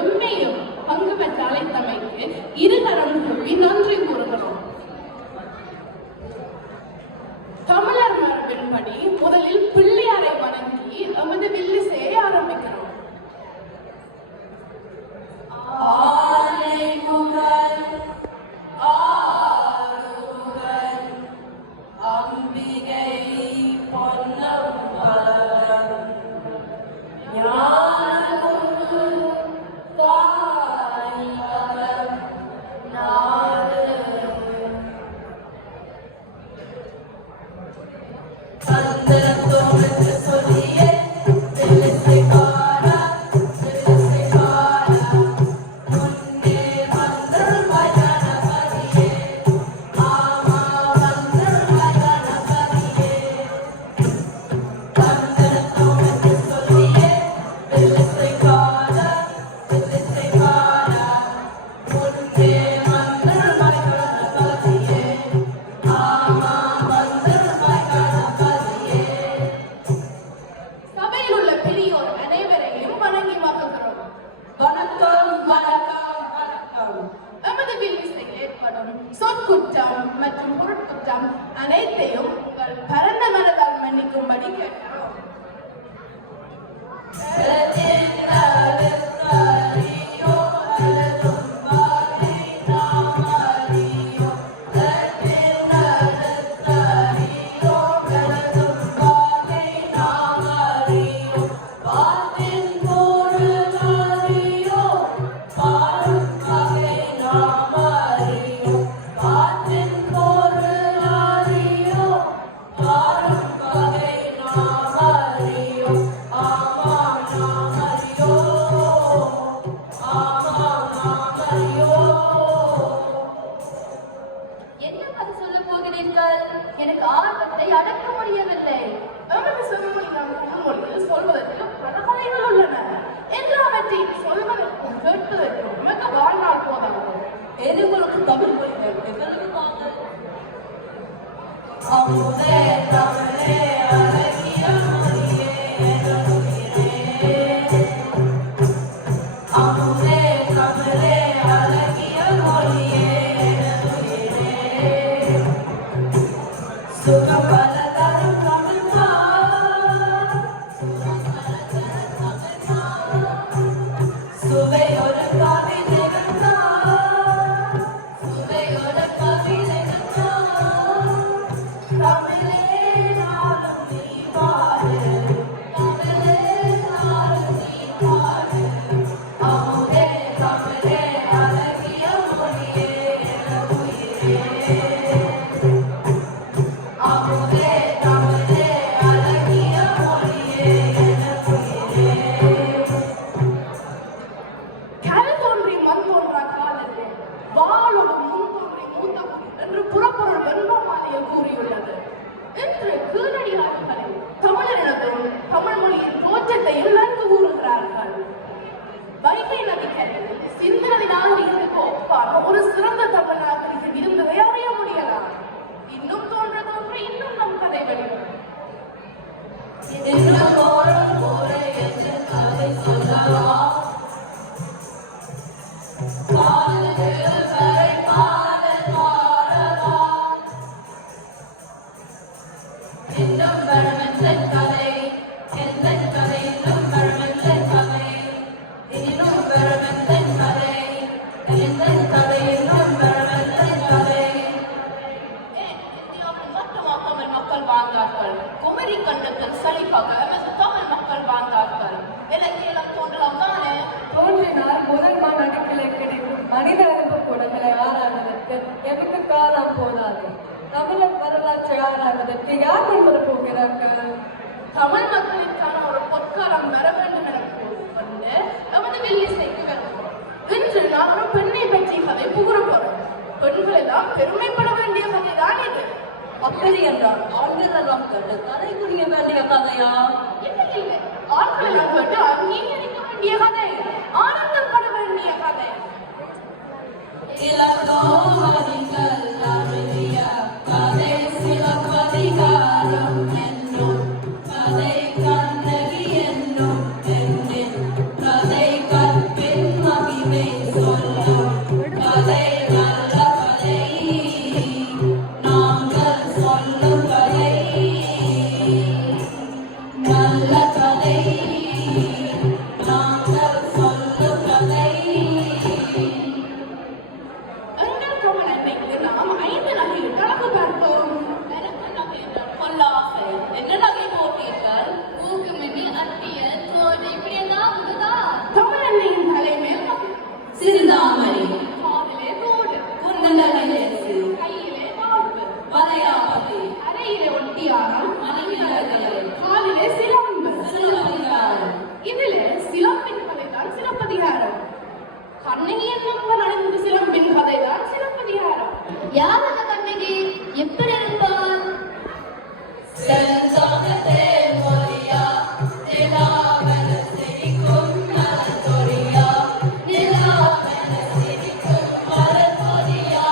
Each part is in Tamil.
எம்மையும் பங்கு பெற்ற அழைத்தமைக்கு இருகரம் கூறி நன்றி கூறுகிறோம். தமிழர் மரபின்படி முதலில் பிள்ளையாரை வணங்கி எமது வில்லிசையை ஆரம்பிக்கிறோம். சொற்குற்றம் மற்றும் பொருட்குற்றம் அனைத்தையும் உங்கள் பரந்த மனதால் மன்னிக்கும்படி கேட்கிறோம். எனக்கு ஆர்வத்தை அடக்க முடியவில்லை. சொல்வதற்கு பல கதைகள் உள்ளன. எல்லாவற்றையும் சொல்வதற்கும் கேட்பதற்கும் மிக வாழ்நாள் போதாது. எதுங்களுக்கு தமிழ் மொழிகள் எவ்வளவு காதல். தமிழ் மொழியின் தோற்றத்தையும் நன்கு கூறுகிறார்கள். வைகை நதிக்கரையில் சிந்து நதி நாகரிகத்துக்கு ஒப்பாக ஒரு சிறந்த தமிழ் நாகரிகம் இருந்ததை அறிய முடியலாம். இன்னும் தோன்ற இன்னும் நம் கதை வெளிவரும். குமரி கண்டத்தில் சலிப்பாக தமிழ் மக்கள் வாழ்ந்தார்கள். இலக்கியம் தோன்றலாம் தானே. தோன்றினால் முதல்வான் அடுக்களை கிடைக்கும் மனித அனுப்பு கூடங்களை ஆராய்வதற்கு எமக்கு காலம் போதாது. தமிழர் வரலாற்றை ஆராய்வதற்கு யார் முன்வர போகிறார்கள்? தமிழ் மக்களுக்கான ஒரு பொற்காலம் வர வேண்டும் என கொண்டு நமது வில்லிசைக்கு வருகிறோம். இன்று நான் ஒரு பெண்ணை பற்றி கதை புகழ போறோம். பெண்கள் எல்லாம் பெருமைப்பட வேண்டிய கதைதான் இது. அப்படி என்றால் ஆண்கள் எல்லாம் கேட்டு கதை புரிய வேண்டிய கதையா? இல்லை, ஆண்கள் எல்லாம் கேட்டு அங்கீகரிக்க வேண்டிய கதை, ஆனந்தப்பட வேண்டிய கதை. கதை கண்ணகி என்னும் பெண்ணின் கதை கற்பின் தாமரை காதிலே தோடு குன்னலையிலே கையிலே வாழ்வு வளையாபதி அறையிலே ஒட்டியாரம் மணிவிளக்கலை காலிலே சிலம்பு சிலப்பதிகாரம் இதிலே சிலம்பின் கதைதான் சிலப்பதிகாரம். கண்ணகி என்னும் அணிந்து சிலம்பின் கதைதான் சிலப்பதிகாரம். யார் அந்த கண்ணகி? எப்படி இருப்பார்? செல்சாமத்தே மொழியா நிலாவென சிரிக்கும் மலர்கொடியா நிலாவென சிரிக்கும் மலர்கொடியா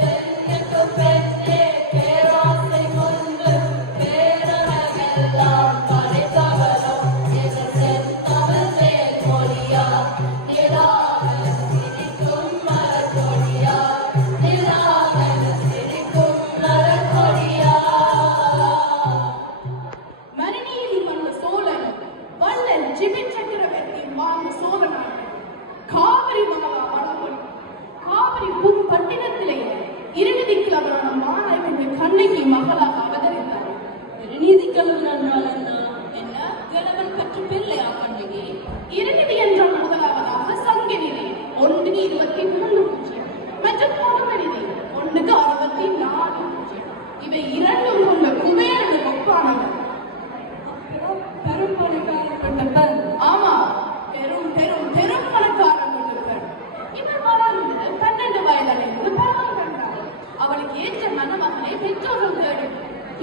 தென்னுக்கு பெண்ணே பேராசை கொண்டு பேரழகெல்லாம் படைத்தவளோ என்ற செந்தமிழ் மேல் மொழியா நிலாவென சிரிக்கும் மலர்கொடியா நிலாவென சிரிக்கும் மலர்கொடியா. மணிநீதி வந்த சோழன் வள்ளல் ஜிபின் சக்கரவர்த்தி வாழ்ந்த சோழ நாடு காவிரி மகளா வடமொழி காவிரி பட்டினத்திலேயே இருநிதி கிழவரான மாநாய்க்கு கண்ணகி மகளாக அவதரித்தார். இருநீதி கிழவன் என்றால் என்ன? கிழவன் பெற்ற பிள்ளையா கண்ணகி? இருநிதி என்றால் முதலாவதாக சங்கநிதி 1-23 மற்றும் பொதுமநிதி 1-64. இவை இரண்டும் கொண்ட குபேரன் ஒப்பானவர். பெரும் பணக்காரப்பட்ட பெண். ஆமா, பெரும் பெரும் பெரும் பணக்காரன் பெண். இவர் வளர்ந்து 12 வயதிலிருந்து பருவம் கண்டார். அவளுக்கு ஏற்ற மணமகனை பெற்றோர்கள் தேடி.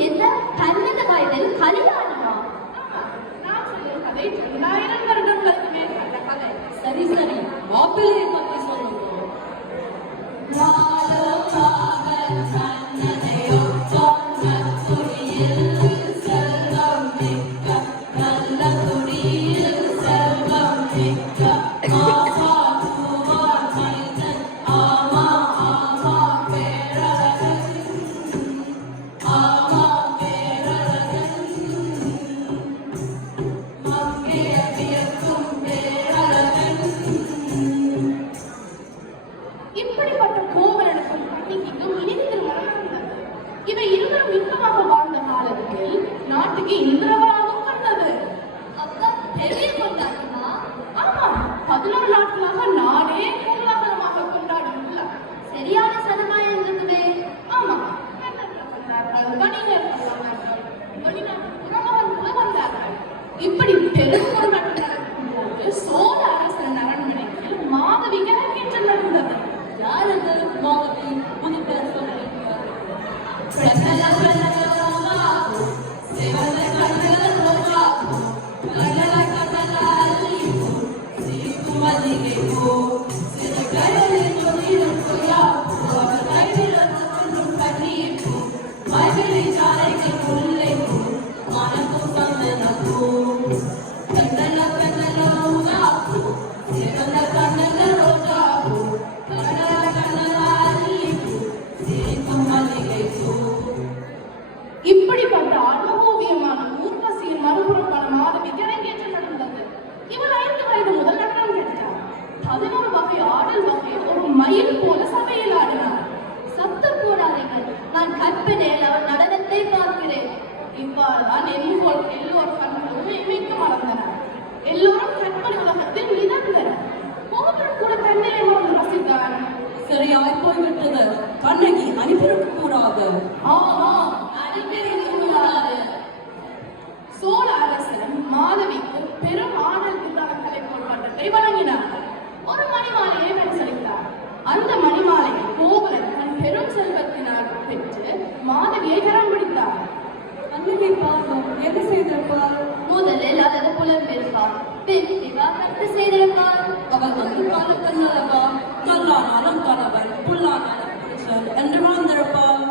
என்ன 12 வயதில் கல்யாணமா? ஆமா, நான் சொல்லும் கதை 2000 வருடங்களுக்கு மேல் கண்ட கதை. சரி சரி, மாப்பிள்ளையை பற்றி சொல்லுங்க. இப்படிப்பட்ட கோவலனுக்கும் கண்ணகிக்கும் இனிது திருமணம் நடந்தது. இவை இருவரும் இன்பமாக வாழ்ந்த காலத்தில் நாட்டுக்கு இந்திரவராகவும் வந்தது. அப்ப பெரிய கொண்டாட்டமா? ஆமா, 11 நாட்களாக நாடே கோலாகலமாக கொண்டாடி உள்ளார். சரியான சனமா இருந்ததுமே. ஆமா, மன்னர்கள் வந்தார்கள், வணிகர்கள் வந்தார்கள், வெளிநாட்டு புறவர்கள் வந்தார்கள். இப்படி பெரும் கொண்டாட்டம் நடக்கும் போது சோழ அரசன் அரண்மனையில் மாதவி கலக்கின்ற நடந்தது. யார் அது மாதவி? புது பேர் சொல்லுங்க. இப்படிப்பட்ட அனுபவியமான ஊர்வசியின் மறுபுறமான மாதவி திறங்கேற்ற நடந்தது. இவள் 5 வயது முதல் நடனம் கற்றார். 11 வகை ஆடல் வகை ஒரு மயில் போல சபையில் ஆடினார். சத்தம் போடாதீர்கள், நான் கற்பனையில் அவர் நடனத்தை பார்க்கிறேன். இவ்வாறுதான் எல்லோர் கண்களும் இமைக்க மறந்தனர். எல்லோரும் கற்பனை உலகத்தில் மிதந்தனர். கோபுரம் கூட தன்னையை மறந்து ரசித்தார். சரியாய் போய்விட்டது. கண்ணகி அனுப்பியிருக்க கூடாது. ஆமா, சோழ அரசன் மாதவிக்கு பெரும் ஆடல் திருநாட்களை போராட்டத்தை வழங்கினார். ஒரு மணிமாலையை பரிசளித்தார். அந்த மணிமாலையை கோவலன் தன் பெரும் செல்வத்தினால் பெற்று மாதவியை கரம் பிடித்தார். கண்ணகி பார்ப்போம், என்ன செய்திருப்பார்? முதலில் அதது புலம்பிருப்பார், பின் விவாகரத்து செய்திருப்பார். அவள் வந்து காலக்கல்லவா நல்லானாலும் கணவன் புல்லானாலும் புருஷன் என்று வாழ்ந்திருப்பாள்.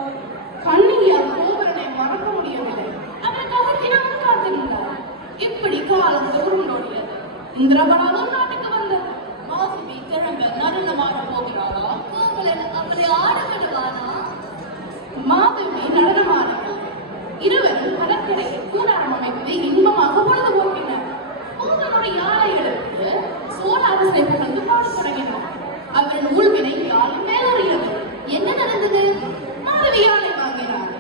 கண்ணியால் கோவலனை மறக்க முடியவில்லை. அவனுக்காக தினமும் காத்திருந்தார். இப்படி காலம் உருண்டோடியது. இந்திரவராலும் நாட்டுக்கு வந்தது. மாதவி திரும்ப நடனமாக போகிறாளா? கோவலன் அவளை ஆட விடுவானா? மாதவி நடனமாடினார். இருவரும் கடற்கரையில் கூடாரம் அமைத்து இன்பமாக பொழுதுபோக்கினர். கோவலனுடைய யாழை எடுத்து சோழ அரசை புகழ்ந்து பாடத் தொடங்கினார். அவரின் ஊழ்வினை யாழும் மேலோறியது. என்ன நடந்தது? மாதவி யாழை வாங்கினார்.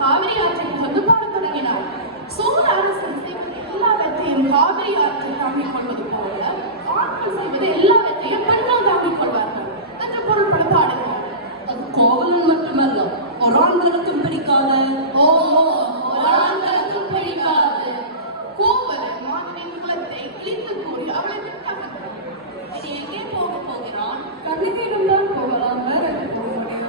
காவிரி ஆற்றை புகழ்ந்து பாடத் தொடங்கினார். சோழ அரசன் எல்லாவற்றையும் காவிரி ஆற்றில் தாங்கிக் கொள்வது போல ஆண்கள் செய்வது எல்லாவற்றையும் பெண்கள் தாங்கிக் கொள்வார்கள் என்று பொருள்பட பாடுங்க. அது கோவலன் மட்டுமல்ல, ஒரு ஆண்களுக்கும் பிடிக்காத. ஒரு ஆண்களுக்கும் பிடிக்காது. கோவலன் மாதவின் குலத்தை இழித்து கூறி அவளை விட்டார்கள். இனி எங்கே போகிறான்? கண்ணிடம் தான் போகலாம், வேற எங்கே போக முடியும்?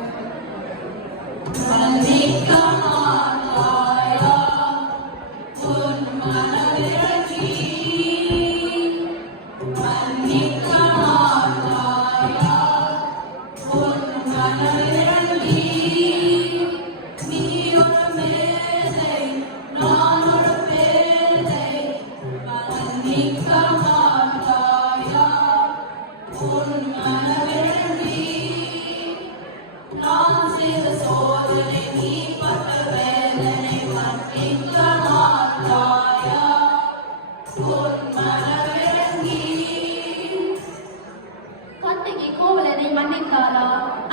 கண்ணகி கோவலனை மன்னித்தாரா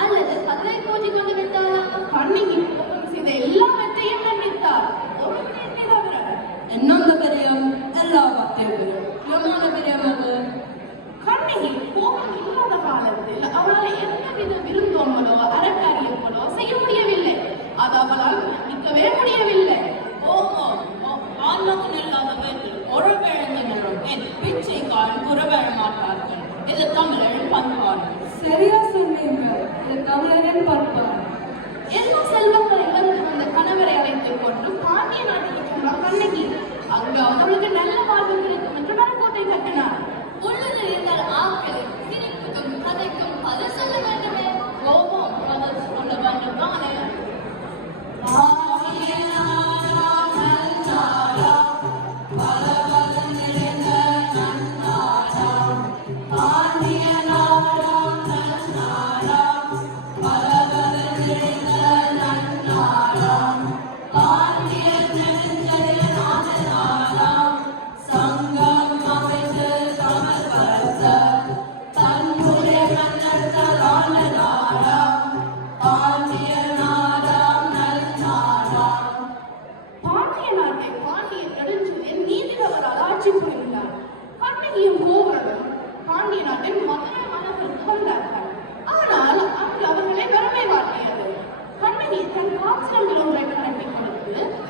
அல்லது கதிரை பூஜை கொண்டு விட்டாரா? கண்ணகி செய்த எல்லாவற்றையும் மன்னித்தார். ஒரு விடயத்தை தவிர. என்னந்த பெரியம் எல்லாவற்றையும் எமான பெரியம் அது? கண்ணகி கோபம் இல்லாத காலத்தில் அவளால் எந்தவித விருந்தோம்பலோ அறக்காரியங்களோ செய்ய முடியவில்லை. அது அவளால் மன்னிக்கவே முடியவில்லை. ஆண்மகன் இல்லாத வீட்டில் ஒரு கிழந்தினரும் என் பிச்சைக்காரன் புறவர மாட்டார்கள். இது தமிழரின் பண்பாடு. சரியா சொன்னீங்க, இது தமிழரின் பண்பாடு. எல்லா செல்வங்களை இழந்து வந்த கணவரை அழைத்துக் கொண்டு பாண்டிய நாட்டுக்கு சென்றார் கண்ணகி. அங்கு அவர்களுக்கு நல்ல வாழ்வு கிடைக்கும் என்று மரக்கோட்டை கட்டினார். உள்ளது இருந்தால் ஆக்களை சிரிப்புக்கும் கதைக்கும் பதில் சொல்ல வேண்டுமே. கோபம் பதில் சொல்ல வேண்டும் தானே?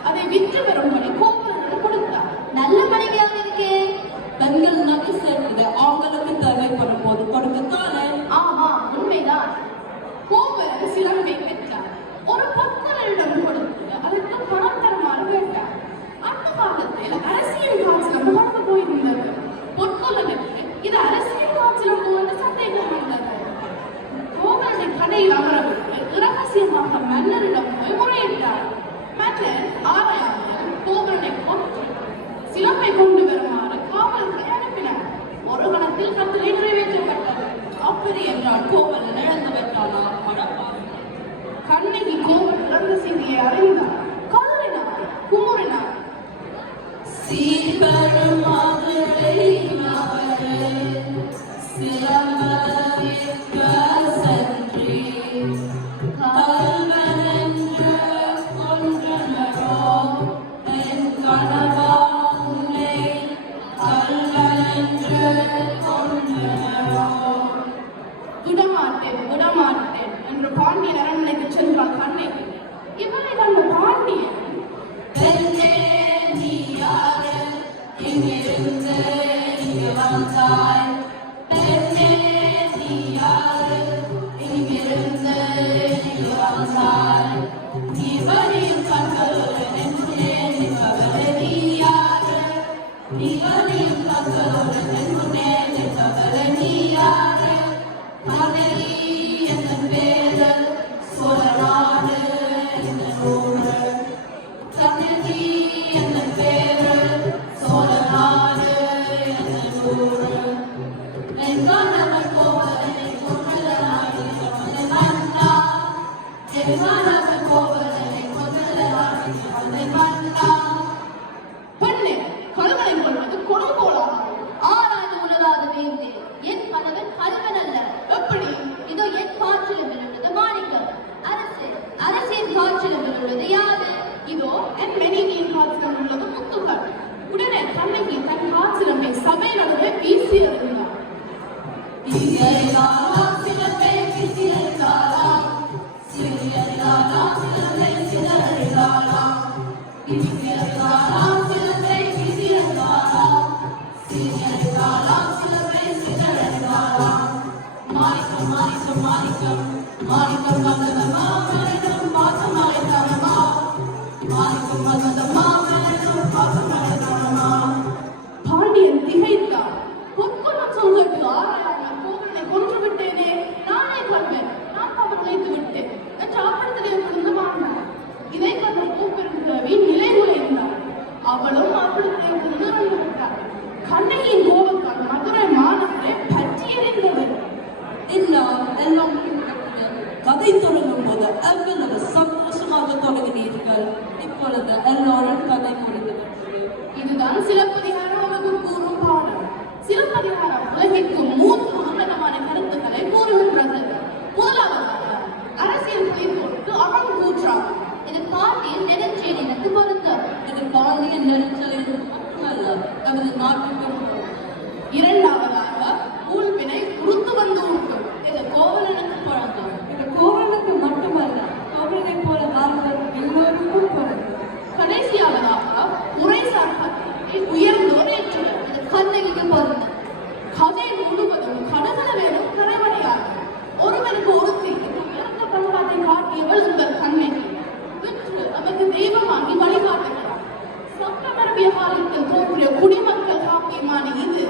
அதை விற்று வரும்படி கோவலனிடம் கொடுத்தார். நல்ல மனைவியாக இருக்கே. பெண்கள் நகை சேர்த்து ஆண்களுக்கு தேவைப்படும் போது கொடுக்கத்தானே? ஆமா, உண்மைதான். கோவலன் சிலம்பை பெற்றார். ஒரு பொற்கொள்ளரிடம் கொடுத்து அதற்கு பணம் தருமாறு கேட்டார். அந்த காலத்தில் அரசியல் காட்சிலம் நடந்து போயிருந்தது. பொற்கொள்ளனுக்கு இது அரசியல் காட்சிலம் என்று சந்தேகம் வந்தது. கோவலனை கடையில் அமரவிட்டு இரகசியமாக மன்னரிடம் போய் முறையிட்டார். மன்னர் ஆராயாமல் கோவலனை கொன்று சிலம்பை கொண்டு வருமாறு காவலர்களை அனுப்பினார். ஒரு கணத்தில் கட்டளை நிறைவேற்றப்பட்டது. அப்படி என்றால் கோவலன் இழந்து விட்டானா? கண்ணகி கோவலன் இறந்த செய்தியை அறிந்தார். கதறினார், குமுறினார். சீர்பெரும் மதுரை நகரே, சிலம்பவிற்க சென்றி, கல்வனென்று கொன்றனரோ, என் கணவா உன்னை கல்வனென்று கொன்றனரோ. விடமாட்டேன் விடமாட்டேன் என்று பாண்டியன் அரண்மனைக்கு சென்றான் கண்ணகி. இவனை கண்ட பாண்டியன், பெண்ணே நீ யாரு? இங்கிருந்து இங்கு வந்தாய். பெண்ணே நீ யாரு? இங்கிருந்து இங்கு வந்தாய். இவனையும் கண்களோடு நெஞ்சே நிற்பவளே நீ யாரு? இவனையும் கண்களோடு நெஞ்சே நிற்பவளே நீ யாரு? கண்ணகி என் பேரு, சோழநாடு என் ஊரு. கண்ணகி என் பேரு, சோழநாடு என் ஊரு. என் கணவன் கோவலனை கொன்றதனாலே அவனை மன்னா. என் கணவன் கோவலனை கொன்றதனாலே அவனை மன்னா. பெண்ணே, கணவனை கொள்வது கொடுங்கோலாகும். ஆராய்ந்து உணராத வேந்தே, என் கணவன் கல்வன் அல்ல. எப்படி? இதோ என் காற்றிலும் விழுந்தது மாணிக்கம். அரசின் காற்றிலும் விழுந்தது யாது? இதோ என் மெனினியின் காற்றிலும் உள்ளது முத்துகள். உடனே கண்ணகி தன் காற்றிலமை சபை நடுவே வீசி எறிந்தார். சிலரறிதாலாம் சிலம்பே சிலரிதாலாம் சிலரறிதாலாம் சிலம்பே சிலரிதாலாம் சிலரிதாலாம் சிலம்பே சிலரிதாலாம் சிலரிதாலாம் சிலம்பே சிலரிதாலாம் மாணிக்கம் மாணிக்கம் மாணிக்கம் மாணிக்கம் மகதமா மகதம் மாசம் மகதமா மாணிக்கம் மகதமா மகதம் மாசம் மகதமா. பாண்டியன் திகைத்தான். பொற்கொன்றம் சொல்வதற்கு ஆராயாமல் கோவலனை கொன்று விட்டேனே, நானே கொள்வேன், நான் தவறு இழைத்து விட்டேன் என்று அப்படத்திலே இருந்து வாழ்ந்தார். இதை கண்ட பூப்பெருங்கிழவி நிலை குலைந்தாள். அவளும் அப்படத்திலே இருந்து இறந்து விட்டாள். கண்ணகியின் கோபத்தால் மதுரை மாநகரை பற்றி எறிந்தது. எல்லாம் கதை தொடங்கும் போது எவ்வளவு சந்தோஷமாக தொடங்கினீர்கள். இப்பொழுது எல்லாரும் கதை முடிந்துவிட்டது. இதுதான் சிலப்பதிகாரம் நமக்கு கூறும் பாடம். சிலப்பதிகாரம் உலகிற்கு 3 நூதனமான கருத்துக்களை கூறுகின்றது. முதலாவதாக அரசியல் புலிகோருக்கு அவன் கூற்றாகும். இது பாண்டியன் நெடுஞ்செழியனுக்கு பொருத்தம். இது பாண்டியன் நெடுஞ்செழியனுக்கு மட்டுமல்ல, நமது நாட்டுக்கும். இரண்டாவதாக ஊழ்வினை உறுத்து வந்து உண்டும். இது கோவலனுக்கு பழக்கம். இது கோவலனுக்கு மட்டுமல்ல, கோவலனை போல வாழ்வர் எல்லோருக்கும் பொருந்தும். கடைசியாவதாக முறைசார் கருத்தை உயர்ந்தோர் ஏற்றுவர். இது கண்ணகிக்கு பொருத்தம். கதை முழுவதும் கடவுள வேணும் கரைவடையாது. ஒருவருக்கு ஒருத்தி உயர்ந்த பண்பாட்டை காட்டியவள் உங்கள் கண்ணகி. விற்று நமக்கு தெய்வமாகி வழிகாட்டுகிறார். சங்கமரபிய காலத்தில் தோன்றிய குடிமக்கள் காப்பியமான இது